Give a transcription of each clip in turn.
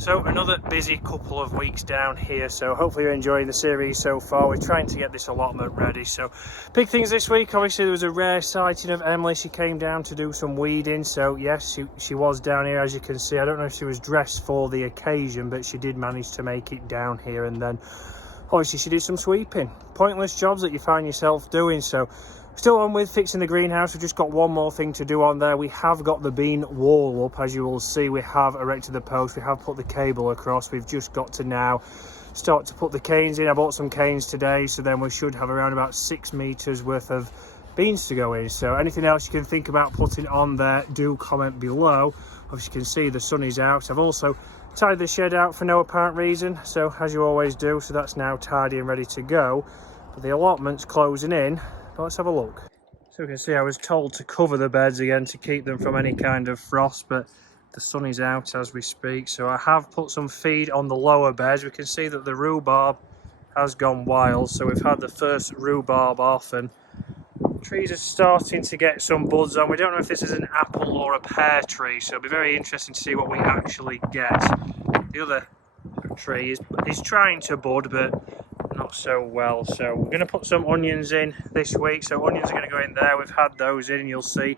So another busy couple of weeks down here, so hopefully you're enjoying the series so far. We're trying to get this allotment ready. So big things this week, obviously there was a rare sighting of Emily. She came down to do some weeding, so yes, she was down here, as you can see. I don't know if she was dressed for the occasion, but she did manage to make it down here. And then obviously she did some sweeping, pointless jobs that you find yourself doing. So still on with fixing the greenhouse. We've just got one more thing to do on there. We have got the bean wall up, as you will see. We have erected the post, we have put the cable across. We've just got to now start to put the canes in. I bought some canes today, so then we should have around about 6 meters worth of beans to go in. So anything else you can think about putting on there, do comment below. As you can see, the sun is out. I've also tied the shed out for no apparent reason, so as you always do. So that's now tidy and ready to go. But the allotment's closing in. Let's have a look. So you can see I was told to cover the beds again to keep them from any kind of frost, but the sun is out as we speak. So I have put some feed on the lower beds. We can see that the rhubarb has gone wild, so we've had the first rhubarb off and trees are starting to get some buds on. We don't know if this is an apple or a pear tree, so it'll be very interesting to see what we actually get. The other tree is trying to bud, but not so well. So we're going to put some onions in this week. So onions are going to go in there. We've had those in, you'll see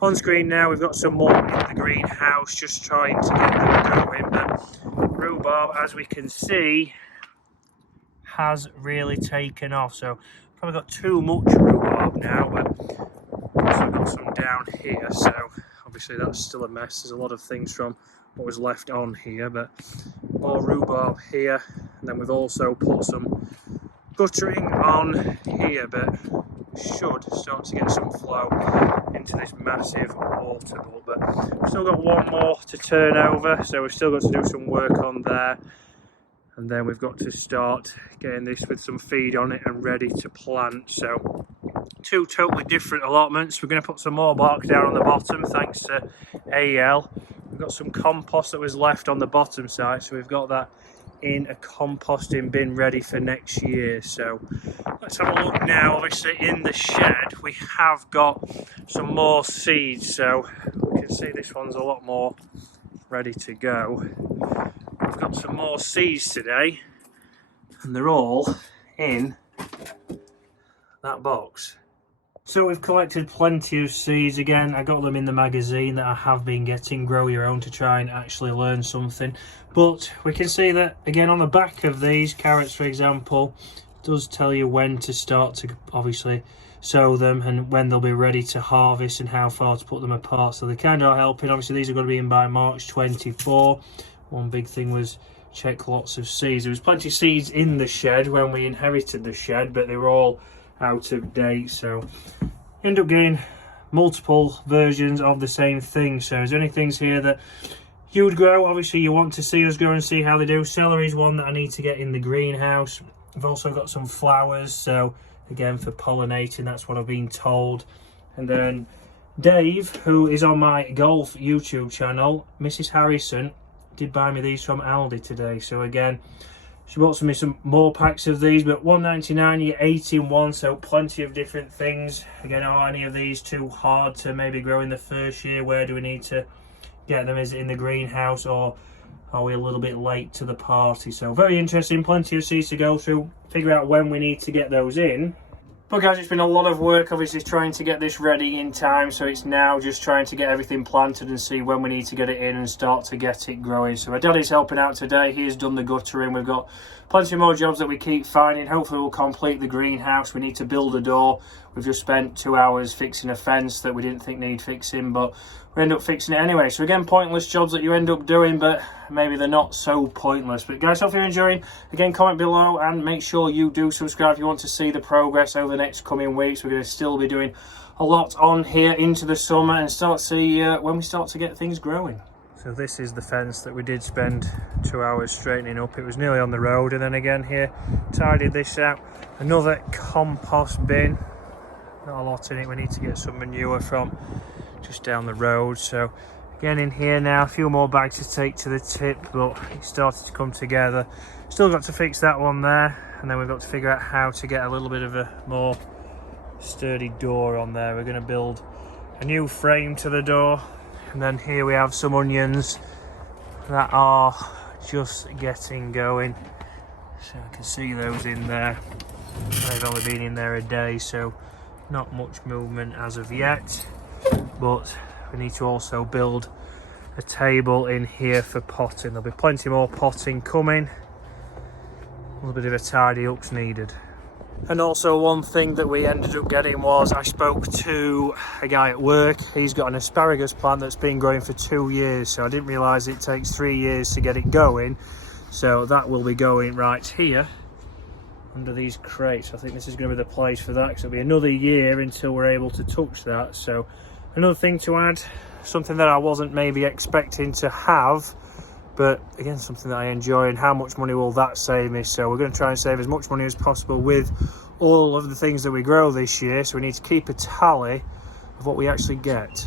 on screen now. We've got some more in the greenhouse, just trying to get them going. But rhubarb, as we can see, has really taken off. So probably got too much rhubarb now, but also got some down here. So obviously that's still a mess. There's a lot of things from what was left on here, but more rhubarb here. And then we've also put some guttering on here, but should start to get some flow into this massive water bowl. But we've still got one more to turn over, so we've still got to do some work on there. And then we've got to start getting this with some feed on it and ready to plant. So two totally different allotments. We're going to put some more bark down on the bottom thanks to AL. We've got some compost that was left on the bottom side, so we've got that in a composting bin ready for next year. So let's have a look now. Obviously in the shed we have got some more seeds, so we can see this one's a lot more ready to go. We've got some more seeds today and they're all in that box. So we've collected plenty of seeds. Again, I got them in the magazine that I have been getting, Grow Your Own, to try and actually learn something. But we can see that again on the back of these carrots, for example, does tell you when to start to obviously sow them and when they'll be ready to harvest and how far to put them apart. So they kind of are helping. Obviously these are going to be in by March 24. One big thing was check lots of seeds. There was plenty of seeds in the shed when we inherited the shed, but they were all out of date, so you end up getting multiple versions of the same thing. So is there any things here that you would grow? Obviously you want to see us grow and see how they do. Celery is one that I need to get in the greenhouse. I've also got some flowers, so again for pollinating, that's what I've been told. And then Dave, who is on my golf YouTube channel, Mrs. Harrison, did buy me these from Aldi today. So again, she bought me some more packs of these, but $1.99, you get 8 in one, so plenty of different things. Again, are any of these too hard to maybe grow in the first year? Where do we need to get them? Is it in the greenhouse, or are we a little bit late to the party? So very interesting, plenty of seeds to go through, figure out when we need to get those in. But guys, it's been a lot of work obviously trying to get this ready in time, so it's now just trying to get everything planted and see when we need to get it in and start to get it growing. So my daddy's helping out today. He's done the guttering. We've got plenty more jobs that we keep finding. Hopefully we'll complete the greenhouse. We need to build a door. We've just spent 2 hours fixing a fence that we didn't think need fixing, but we end up fixing it anyway. So again, pointless jobs that you end up doing, but maybe they're not so pointless. But guys, hope you're enjoying. Again, comment below and make sure you do subscribe if you want to see the progress over the next coming weeks. We're going to still be doing a lot on here into the summer and start to see when we start to get things growing. So this is the fence that we did spend 2 hours straightening up. It was nearly on the road, and then again here, tidied this out. Another compost bin. Not a lot in it. We need to get some manure from just down the road. So again in here now, a few more bags to take to the tip, but it started to come together. Still got to fix that one there, and then we've got to figure out how to get a little bit of a more sturdy door on there. We're going to build a new frame to the door. And then here we have some onions that are just getting going. So I can see those in there. They've only been in there a day, so not much movement as of yet. But we need to also build a table in here for potting. There'll be plenty more potting coming. A little bit of a tidy up's needed. And also one thing that we ended up getting was I spoke to a guy at work. He's got an asparagus plant that's been growing for 2 years, so I didn't realise it takes 3 years to get it going. So that will be going right here under these crates. I think this is going to be the place for that, because it'll be another year until we're able to touch that. So another thing to add, something that I wasn't maybe expecting to have, but again something that I enjoy. And how much money will that save me? So we're going to try and save as much money as possible with all of the things that we grow this year, so we need to keep a tally of what we actually get.